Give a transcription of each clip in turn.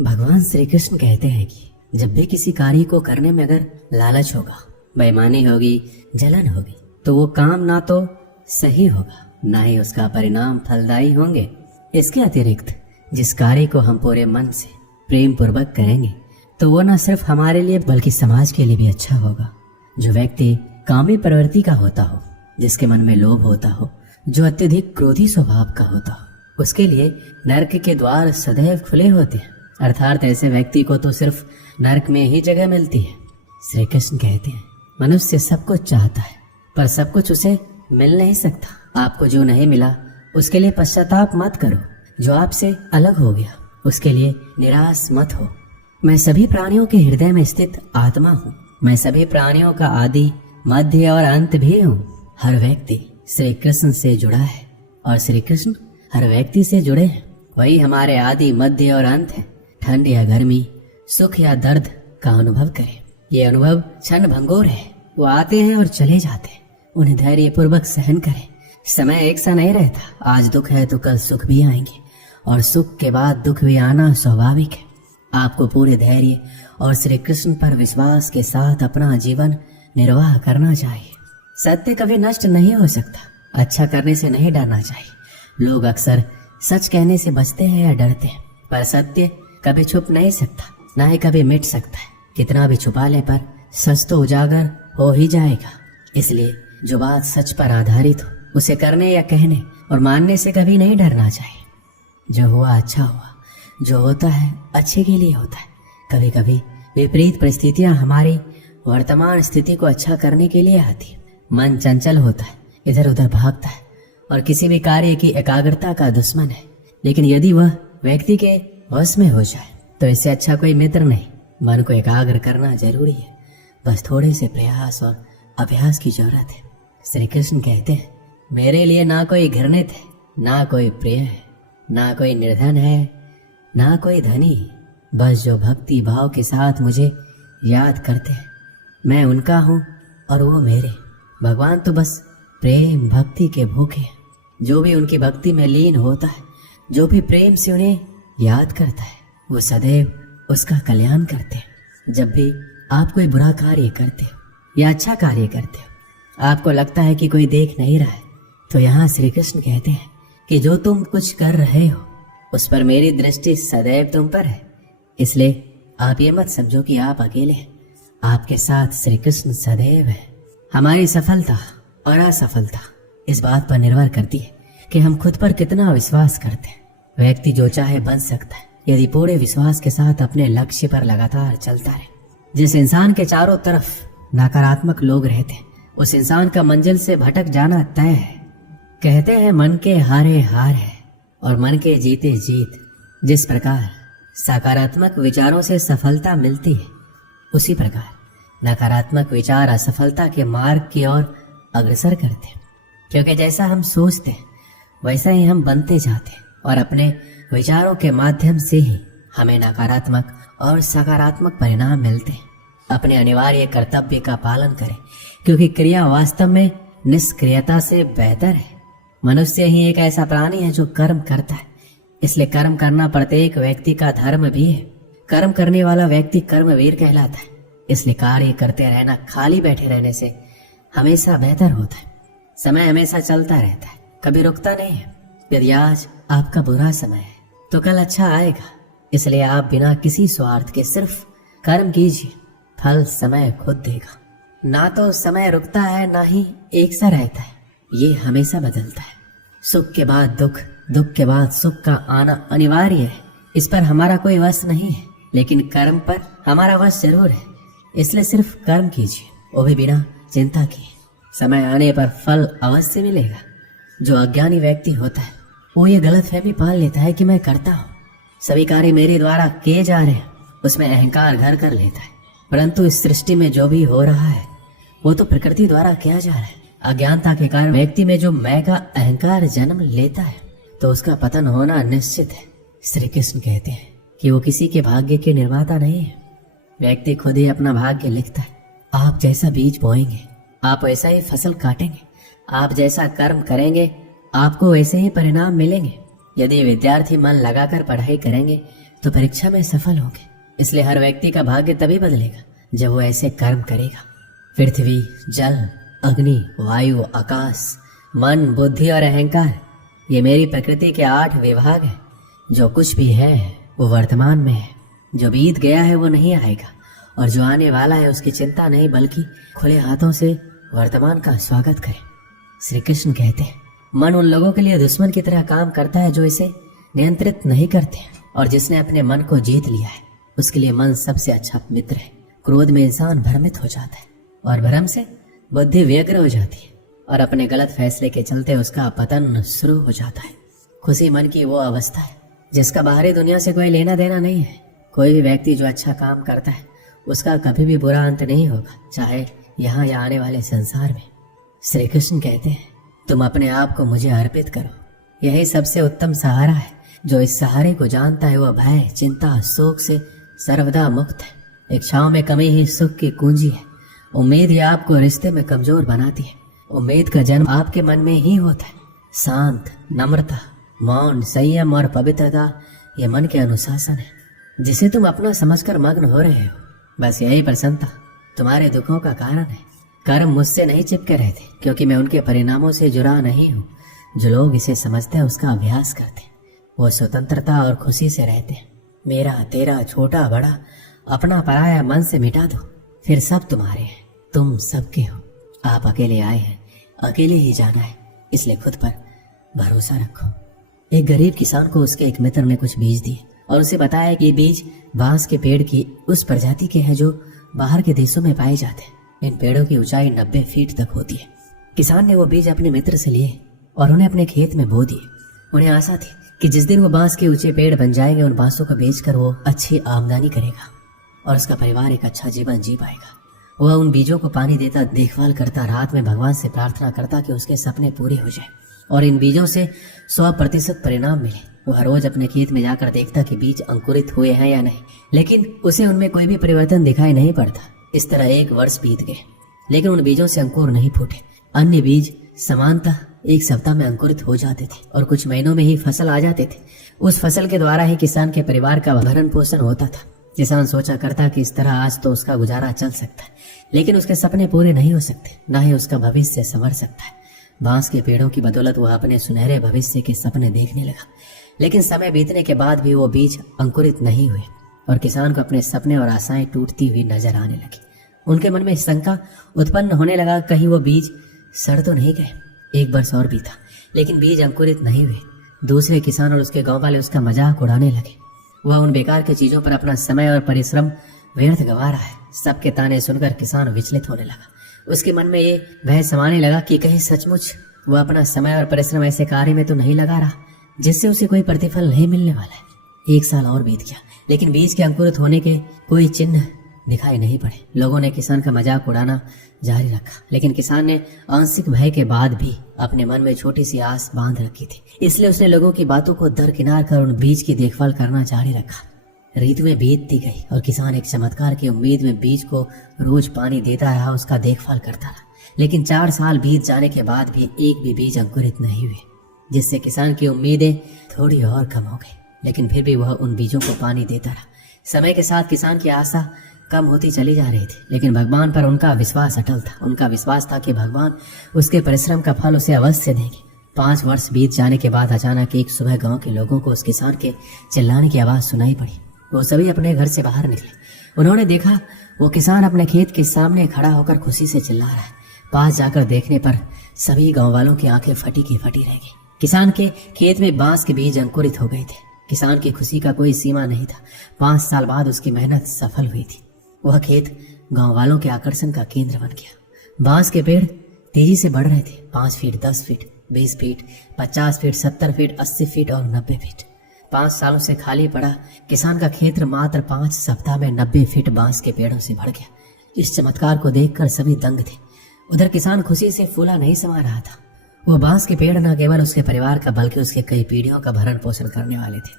भगवान श्री कृष्ण कहते हैं कि जब भी किसी कार्य को करने में अगर लालच होगा, बेईमानी होगी, जलन होगी, तो वो काम ना तो सही होगा, ना ही उसका परिणाम फलदायी होंगे। इसके अतिरिक्त जिस कार्य को हम पूरे मन से प्रेम पूर्वक करेंगे तो वो न सिर्फ हमारे लिए बल्कि समाज के लिए भी अच्छा होगा। जो व्यक्ति कामी प्रवृत्ति का होता हो, जिसके मन में लोभ होता हो, जो अत्यधिक क्रोधी स्वभाव का होता हो, उसके लिए नरक के द्वार सदैव खुले होते हैं। अर्थात ऐसे व्यक्ति को तो सिर्फ नरक में ही जगह मिलती है। श्री कृष्ण कहते हैं मनुष्य सब कुछ चाहता है पर सब कुछ उसे मिल नहीं सकता। आपको जो नहीं मिला उसके लिए पश्चाताप मत करो, जो आपसे अलग हो गया उसके लिए निराश मत हो। मैं सभी प्राणियों के हृदय में स्थित आत्मा हूँ। मैं सभी प्राणियों का आदि, मध्य और अंत भी हूँ। हर व्यक्ति श्री कृष्ण से जुड़ा है और श्री कृष्ण हर व्यक्ति से जुड़े हैं। वही हमारे आदि, मध्य और अंत है। ठंड या गर्मी, सुख या दर्द का अनुभव करें। ये अनुभव क्षण भंगुर है, वो आते हैं और चले जाते हैं। उन्हें धैर्य पूर्वक सहन करें। समय एक सा नहीं रहता। आज दुख है तो कल सुख भी आएंगे और सुख के बाद दुख भी आना स्वाभाविक है। आपको पूरे धैर्य और श्री कृष्ण पर विश्वास के साथ अपना जीवन निर्वाह करना चाहिए। सत्य कभी नष्ट नहीं हो सकता। अच्छा करने से नहीं डरना चाहिए। लोग अक्सर सच कहने से बचते हैं या डरते हैं, पर सत्य कभी छुप नहीं सकता, ना ही कभी मिट सकता है। कितना भी छुपा ले पर सच तो उजागर हो ही जाएगा। इसलिए जो बात सच पर आधारित हो उसे करने या कहने और मानने से कभी नहीं डरना चाहिए। जो हुआ अच्छा हुआ, जो होता है अच्छे के लिए होता है। कभी कभी विपरीत परिस्थितियां हमारी वर्तमान स्थिति को अच्छा करने के लिए आती है। मन चंचल होता है, इधर उधर भागता है और किसी भी कार्य की एकाग्रता का दुश्मन है। लेकिन यदि वह व्यक्ति के वश में हो जाए तो इससे अच्छा कोई मित्र नहीं। मन को एकाग्र करना जरूरी है, बस थोड़े से प्रयास और अभ्यास की जरूरत है। श्री कृष्ण कहते हैं मेरे लिए ना कोई घृणित है, ना कोई प्रिय है, ना कोई निर्धन है, ना कोई धनी। बस जो भक्ति भाव के साथ मुझे याद करते हैं, मैं उनका हूँ और वो मेरे। भगवान तो बस प्रेम भक्ति के भूखे हैं। जो भी उनकी भक्ति में लीन होता है, जो भी प्रेम से उन्हें याद करता है, वो सदैव उसका कल्याण करते हैं। जब भी आप कोई बुरा कार्य करते हो या अच्छा कार्य करते हो, आपको लगता है कि कोई देख नहीं रहा है, तो यहाँ श्री कृष्ण कहते हैं कि जो तुम कुछ कर रहे हो उस पर मेरी दृष्टि सदैव तुम पर है। इसलिए आप ये मत समझो कि आप अकेले हैं। आपके साथ श्री कृष्ण सदैव है। हमारी सफलता और असफलता इस बात पर निर्भर करती है कि हम खुद पर कितना विश्वास करते हैं। व्यक्ति जो चाहे बन सकता है यदि पूरे विश्वास के साथ अपने लक्ष्य पर लगातार चलता रहे। जिस इंसान के चारों तरफ नकारात्मक लोग रहते हैं, उस इंसान का मंजिल से भटक जाना तय है। कहते हैं मन के हारे हार है और मन के जीते जीत। जिस प्रकार सकारात्मक विचारों से सफलता मिलती है, उसी प्रकार नकारात्मक विचार असफलता के मार्ग की ओर अग्रसर करते हैं। क्योंकि जैसा हम सोचते हैं वैसा ही हम बनते जाते हैं और अपने विचारों के माध्यम से ही हमें नकारात्मक और सकारात्मक परिणाम मिलते हैं। अपने अनिवार्य कर्तव्य का पालन करें, क्योंकि क्रिया वास्तव में निष्क्रियता से बेहतर है। मनुष्य ही एक ऐसा प्राणी है जो कर्म करता है, इसलिए कर्म करना प्रत्येक व्यक्ति का धर्म भी है। कर्म करने वाला व्यक्ति कर्मवीर कहलाता है। इसलिए कार्य करते रहना खाली बैठे रहने से हमेशा बेहतर होता है। समय हमेशा चलता रहता है, कभी रुकता नहीं है। यदि आज आपका बुरा समय है तो कल अच्छा आएगा। इसलिए आप बिना किसी स्वार्थ के सिर्फ कर्म कीजिए, फल समय खुद देगा। ना तो समय रुकता है, ना ही एक सा रहता है, ये हमेशा बदलता है। सुख के बाद दुख, दुख के बाद सुख का आना अनिवार्य है। इस पर हमारा कोई वश नहीं है, लेकिन कर्म पर हमारा वश जरूर है। इसलिए सिर्फ कर्म कीजिए, वो भी बिना चिंता किए। समय आने पर फल अवश्य मिलेगा। जो अज्ञानी व्यक्ति होता है वो ये गलतफहमी पाल लेता है कि मैं करता हूँ, सभी कार्य मेरे द्वारा किए जा रहे हैं, उसमें अहंकार घर कर लेता है। परंतु इस सृष्टि में जो भी हो रहा है वो तो प्रकृति द्वारा किया जा रहा है। अज्ञानता के कारण व्यक्ति में जो मैं का अहंकार जन्म लेता है तो उसका पतन होना निश्चित है। श्री कृष्ण कहते हैं कि वो किसी के भाग्य के निर्माता नहीं है। व्यक्ति खुद ही अपना भाग्य लिखता है। आप जैसा बीज बोएंगे आप वैसा ही फसल काटेंगे। आप जैसा कर्म करेंगे आपको वैसे ही परिणाम मिलेंगे। यदि विद्यार्थी मन लगाकर पढ़ाई करेंगे तो परीक्षा में सफल होंगे। इसलिए हर व्यक्ति का भाग्य तभी बदलेगा जब वो ऐसे कर्म करेगा। पृथ्वी, जल, अग्नि, वायु, आकाश, मन, बुद्धि और अहंकार, ये मेरी प्रकृति के 8 विभाग हैं। जो कुछ भी है वो वर्तमान में है। जो बीत गया है वो नहीं आएगा, और जो आने वाला है उसकी चिंता नहीं, बल्कि खुले हाथों से वर्तमान का स्वागत करें। श्री कृष्ण कहते हैं, मन उन लोगों के लिए दुश्मन की तरह काम करता है जो इसे नियंत्रित नहीं करते, और जिसने अपने मन को जीत लिया है उसके लिए मन सबसे अच्छा मित्र है। क्रोध में इंसान भ्रमित हो जाता है, और भ्रम से बुद्धि व्यग्र हो जाती है, और अपने गलत फैसले के चलते उसका पतन शुरू हो जाता है। खुशी मन की वो अवस्था है जिसका बाहरी दुनिया से कोई लेना देना नहीं है। कोई भी व्यक्ति जो अच्छा काम करता है उसका कभी भी बुरा अंत नहीं होगा, चाहे यहाँ या आने वाले संसार में। श्री कृष्ण कहते हैं, तुम अपने आप को मुझे अर्पित करो, यही सबसे उत्तम सहारा है। जो इस सहारे को जानता है वह भय, चिंता, शोक से सर्वदा मुक्त है। इच्छाओं में कमी ही सुख की कुंजी है। उम्मीद ही आपको रिश्ते में कमजोर बनाती है। उम्मीद का जन्म आपके मन में ही होता है। शांत, नम्रता, मौन, संयम और पवित्रता ये मन के अनुशासन है जिसे तुम अपना समझकर मग्न हो रहे हो। बस यही प्रसन्नता तुम्हारे दुखों का कारण है। कर्म मुझसे नहीं चिपके रहते, क्योंकि मैं उनके परिणामों से जुड़ा नहीं हूँ। जो लोग इसे समझते हैं उसका अभ्यास करते हैं, वो स्वतंत्रता और खुशी से रहते हैं। मेरा, तेरा, छोटा बड़ा, अपना पराया मन से मिटा दो, फिर सब तुम्हारे हैं। तुम सबके हो। आप अकेले आए हैं, अकेले ही जाना है, इसलिए खुद पर भरोसा रखो। एक गरीब किसान को उसके एक मित्र ने कुछ बीज दिए और उसे बताया कि ये बीज बांस के पेड़ की उस प्रजाति के हैं जो बाहर के देशों में पाए जाते हैं। इन पेड़ों की ऊंचाई 90 फीट तक होती है। किसान ने वो बीज अपने मित्र से लिए और उन्हें अपने खेत में बो दिए। उन्हें आशा थी कि जिस दिन वो बांस के ऊंचे पेड़ बन जाएंगे, उन बांसों को बेचकर वो अच्छी आमदनी करेगा और उसका परिवार एक अच्छा जीवन जी पाएगा। वह उन बीजों को पानी देता, देखभाल करता, रात में भगवान से प्रार्थना करता कि उसके सपने पूरे हो जाए और इन बीजों से 100% परिणाम मिले। वो हर रोज अपने खेत में जाकर देखता कि बीज अंकुरित हुए हैं या नहीं, लेकिन उसे उनमें कोई भी परिवर्तन दिखाई नहीं पड़ता। इस तरह 1 वर्ष बीत गए, लेकिन उन बीजों से अंकुर नहीं फूटे। अन्य बीज समानतः 1 सप्ताह में अंकुरित हो जाते थे और कुछ महीनों में ही फसल आ जाते थे। उस फसल के द्वारा ही किसान के परिवार का भरण पोषण होता था। किसान सोचा करता कि इस तरह आज तो उसका गुजारा चल सकता है, लेकिन उसके सपने पूरे नहीं हो सकते, ना ही उसका भविष्य संवर सकता है। बांस के पेड़ों की बदौलत वह अपने सुनहरे भविष्य के सपने देखने लगा, लेकिन समय बीतने के बाद भी वो बीज अंकुरित नहीं हुए और किसान को अपने सपने और आशाएं टूटती हुई नजर आने लगी। उनके मन में शंका उत्पन्न होने लगा, कहीं वो बीज सड़ तो नहीं गए। 1 वर्ष और बीता, लेकिन बीज अंकुरित नहीं हुए। दूसरे किसान और उसके गांव वाले उसका मजाक उड़ाने लगे। वह उन बेकार की चीजों पर अपना समय और परिश्रम व्यर्थ गंवा रहा है। सबके ताने सुनकर किसान विचलित होने लगा। उसके मन में ये भय समाने लगा कि कहीं सचमुच वह अपना समय और परिश्रम ऐसे कार्य में तो नहीं लगा रहा जिससे उसे कोई प्रतिफल नहीं मिलने वाला है। 1 साल और बीत गया, लेकिन बीज के अंकुरित होने के कोई चिन्ह दिखाई नहीं पड़े। लोगों ने किसान का मजाक उड़ाना जारी रखा, लेकिन किसान ने आंशिक भय के बाद भी अपने मन में छोटी सी आस बांध रखी थी, इसलिए उसने लोगों की बातों को दरकिनार कर उन बीज की देखभाल करना जारी रखा। ऋतुएं बीतती गई और किसान एक चमत्कार की उम्मीद में बीज को रोज पानी देता रहा, उसका देखभाल करता रहा। लेकिन 4 साल बीत जाने के बाद भी एक भी बीज अंकुरित नहीं हुए, जिससे किसान की उम्मीदें थोड़ी और कम हो गई। लेकिन फिर भी वह उन बीजों को पानी देता रहा। समय के साथ किसान की आशा कम होती चली जा रही थी, लेकिन भगवान पर उनका विश्वास अटल था। उनका विश्वास था कि भगवान उसके परिश्रम का फल उसे अवश्य देंगे। 5 वर्ष बीत जाने के बाद अचानक एक सुबह गांव के लोगों को उस किसान के चिल्लाने की आवाज सुनाई पड़ी। वो सभी अपने घर से बाहर निकले। उन्होंने देखा वो किसान अपने खेत के सामने खड़ा होकर खुशी से चिल्ला रहा है। पास जाकर देखने पर सभी गांव वालों की आंखें फटी की फटी रह गई। किसान के खेत में बांस के बीज अंकुरित हो गए थे। किसान की खुशी का कोई सीमा नहीं था। 5 साल बाद उसकी मेहनत सफल हुई थी। वह खेत गांव वालों के आकर्षण का केंद्र बन गया। बांस के पेड़ तेजी से बढ़ रहे थे। 5 feet, 10 feet, 20 feet, 50 feet, 70 feet, 80 feet और 90 फीट। 5 सालों से खाली पड़ा किसान का क्षेत्र मात्र 5 सप्ताह में 90 फीट बांस के पेड़ों से बढ़ गया। इस चमत्कार को देखकर सभी दंग थे। उधर किसान खुशी से फूला नहीं समा रहा था। वो बांस के पेड़ न केवल उसके परिवार का बल्कि उसके कई पीढ़ियों का भरण पोषण करने वाले थे।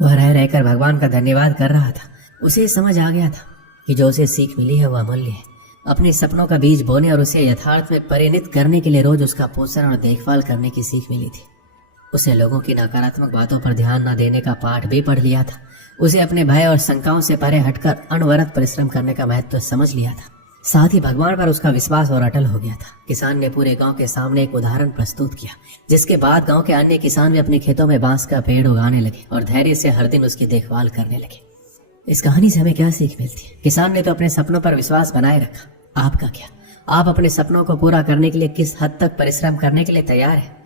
वह रह रहकर भगवान का धन्यवाद कर रहा था। उसे समझ आ गया था कि जो उसे सीख मिली है वह अमूल्य है। अपने सपनों का बीज बोने और उसे यथार्थ में परिणित करने के लिए रोज उसका पोषण और देखभाल करने की सीख मिली थी। उसे लोगों की नकारात्मक बातों पर ध्यान न देने का पाठ भी पढ़ लिया था। उसे अपने भय और शंकाओं से परे हटकर अनवरत परिश्रम करने का महत्व समझ लिया था। साथ ही भगवान पर उसका विश्वास और अटल हो गया था। किसान ने पूरे गांव के सामने एक उदाहरण प्रस्तुत किया, जिसके बाद गांव के अन्य किसान भी अपने खेतों में बांस का पेड़ उगाने लगे और धैर्य से हर दिन उसकी देखभाल करने लगे। इस कहानी से हमें क्या सीख मिलती है? किसान ने तो अपने सपनों पर विश्वास बनाए रखा, आपका क्या? आप अपने सपनों को पूरा करने के लिए किस हद तक परिश्रम करने के लिए तैयार है?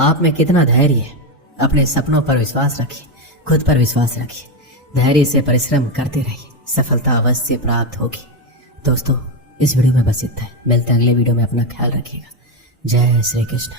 आप में कितना धैर्य है? अपने सपनों पर विश्वास रखिए, खुद पर विश्वास रखिए, धैर्य से परिश्रम करते रहिए, सफलता अवश्य प्राप्त होगी। दोस्तों, इस वीडियो में बस इतना है। मिलते हैं अगले वीडियो में। अपना ख्याल रखिएगा। जय श्री कृष्ण।